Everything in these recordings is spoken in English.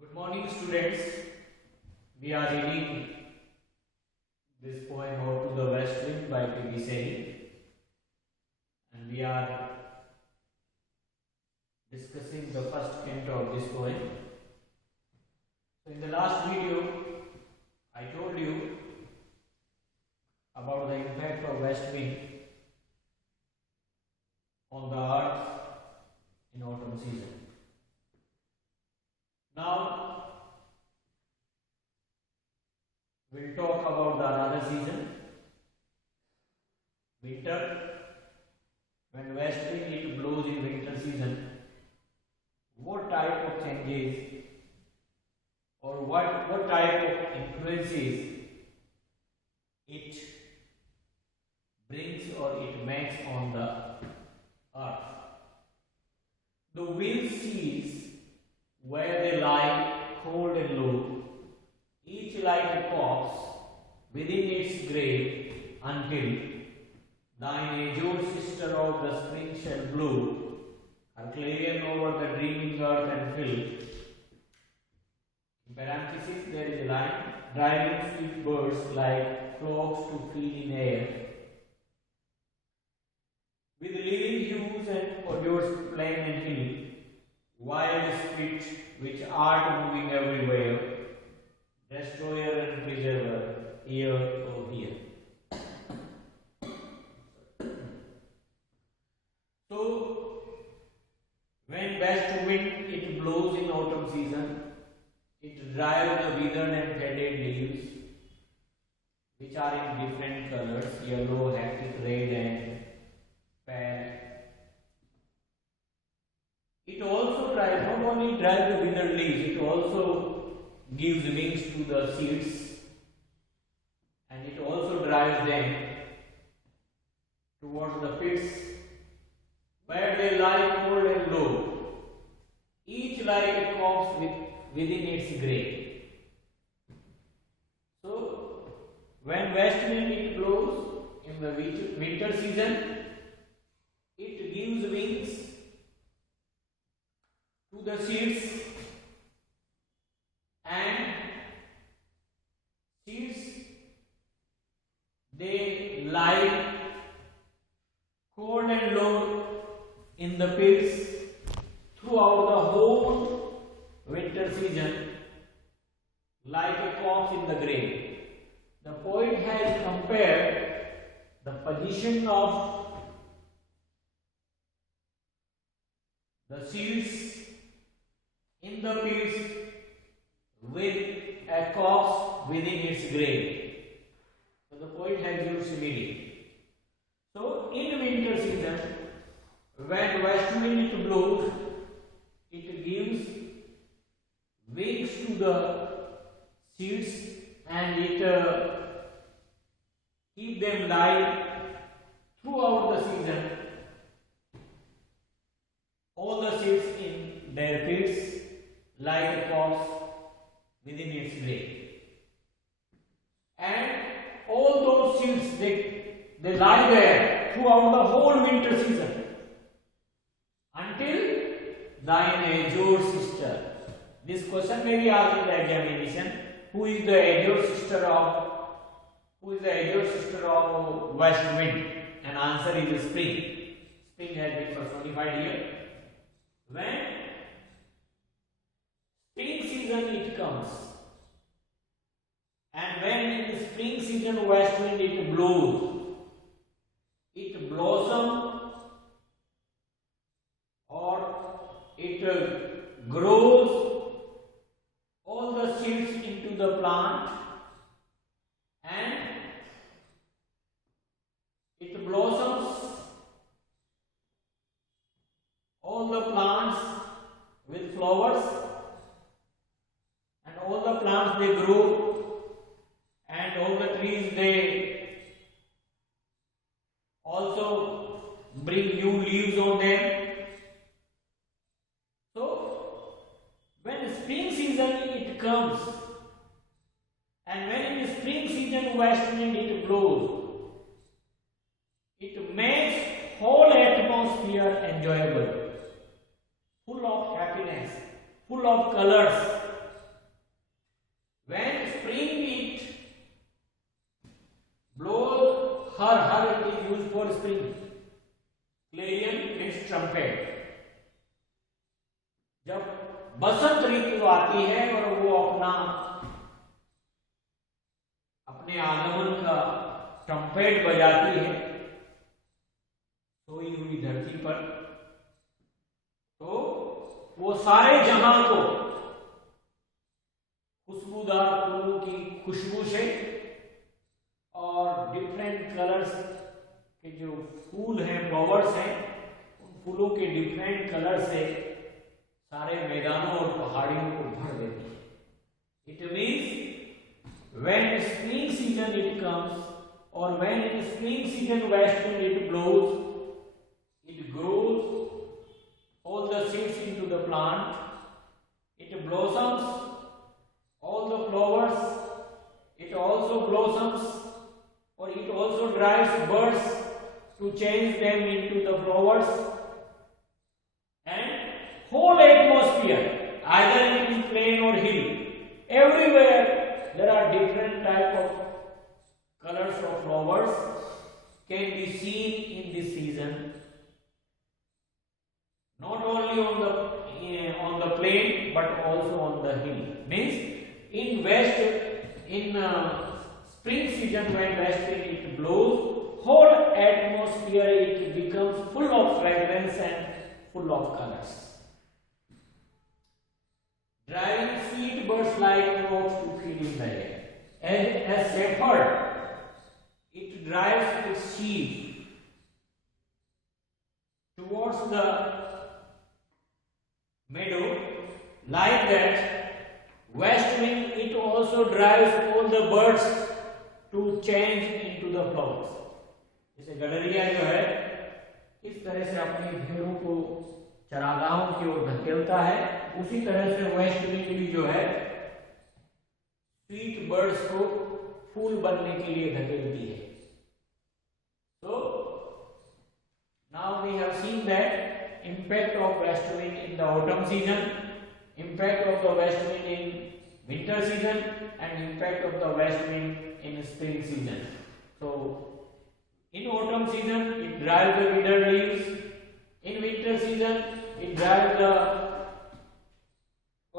Good morning, students. We are reading this poem Out to the West Wind by P.B. Shelley, and we are discussing the first canto of this poem. So, in the last video, I told you about the impact of west wind on the earth in autumn season. Now, we'll talk about the another season, winter. When west wind it blows in winter season, what type of changes or what type of influences it brings or it makes on the earth. The wind sees where they lie cold and low, each like a corpse within its grave, until thine azure sister of the spring shall blow her clarion over the dreaming earth and fill. In parenthesis there is a line, driving sweet birds like flocks to feed in air, with living hues and odors plain and hill, wild spirit which art moving everywhere, destroyer and preserver, here or here. So, when west wind it blows in autumn season, it drives the withered and faded leaves, which are in different colors, yellow, hectic, red and pale. It also drives, not only drives the withered leaves, it also gives wings to the seeds, and it also drives them towards the pits where they lie cold and low, each like a corpse within its grave. So, when west wind it blows in the winter season, it gives wings to the seeds, and seeds they lie cold and low in the pits throughout the whole winter season, like a corpse in the grave. The poet has compared the position of the seeds in the pits with a corpse within its grave. So the poet has used simile. So in winter season, when west wind it blows, it gives wings to the seeds and it keep them lie throughout the season. All the seeds in their pits like a corpse within its grave, and all those seeds they lie there throughout the whole winter season until thine azure sister. This question may be asked in the examination: who is the azure sister of west wind? And answer is spring. Spring has been personified here. When spring season it comes, and when in the spring season west wind it blows, it blossoms or it grows all the seeds into the plant, and it blossoms all the plants with flowers, and all the plants they grow, and all the trees they also bring new leaves on them. So when spring season it comes, and when in the spring season west wind it blows, it makes whole atmosphere enjoyable, full of happiness, full of colors, बसंत ऋतु आती है और वो अपने आगमन का trumpet बजाती है सोई हुई धरती पर। तो वो सारे जहां को खुशबूदार फूलों की खुशबू से और डिफरेंट कलर्स के जो फूल हैं, फ्लावर्स हैं, उन फूलों के डिफरेंट कलर से सारे मैदानों और पहाड़ियों को भर देती है। It means when spring season it comes और when in spring season west wind it blows, it grows all the seeds into the plant, it blossoms all the flowers, it also blossoms or it also drives birds to change them into the flowers, and whole atmosphere, either it is plain or hill, everywhere there are different type of colors of flowers can be seen in this season. Not only on the plain but also on the hill. Means in spring season when west wind it blows, whole atmosphere it becomes full of fragrance and full of colors. Driving sweet birds like frogs to feed in the air. As a shepherd it drives its sheep towards the meadow, like that west wind it also drives all the birds to change into the flowers. जैसे गडरिया जो है इस तरह से अपनी भेड़ों को चरागाहों की ओर धकेलता है, उसी तरह से वेस्ट विंड भी जो है स्वीट बर्ड्स को फूल बनने के लिए धकेलती है। So now we have seen that impact of west wind in the autumn season, impact of the west wind in winter season, and impact of the west wind in spring season. So in autumn season it drives the withered leaves, in winter season it drives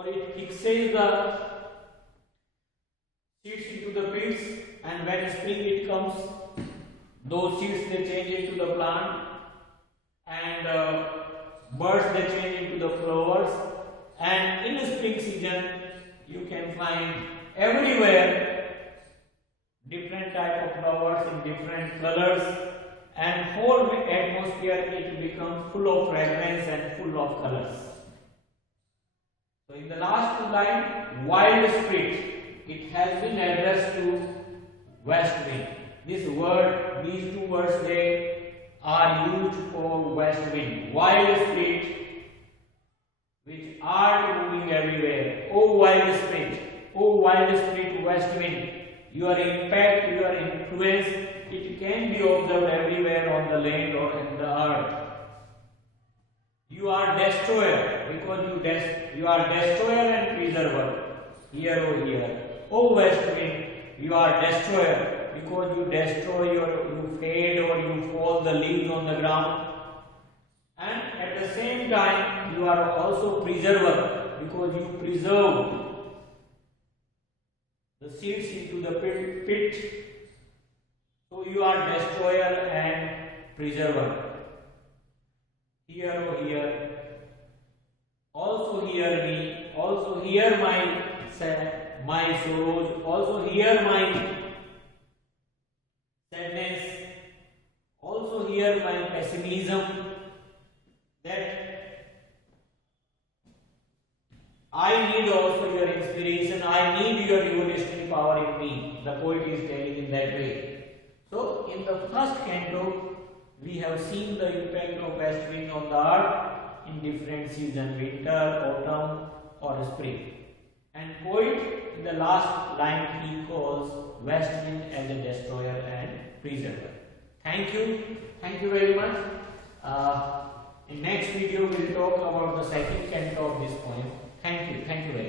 it fixes the seeds into the pits, and when spring it comes, those seeds they change into the plant, and birds they change into the flowers, and in the spring season you can find everywhere different type of flowers in different colors, and whole atmosphere it becomes full of fragrance and full of colors. So in the last line, wild spirit, it has been addressed to west wind. These two words they are used for west wind. Wild spirit, which are moving everywhere. Oh wild spirit, west wind, your impact, your influence, it can be observed everywhere on the land or in the earth. You are destroyer, because you are destroyer and preserver. Here, oh here. Oh west wind, you are destroyer, because you destroy you fade or you fall the leaves on the ground, and at the same time you are also preserver, because you preserve the seeds into the pit. So you are destroyer and preserver. Here, oh here. Also hear me. Also hear my sorrows. Also hear my sadness. Also hear my pessimism. That I need also your inspiration. I need your evolutionary power in me. The poet is telling in that way. So in the first canto, we have seen the impact of west wind on the earth in different seasons, winter, autumn or spring. And poet in the last line he calls west wind as a destroyer and preserver. Thank you very much. In next video we will talk about the second canto of this poem. Thank you very much.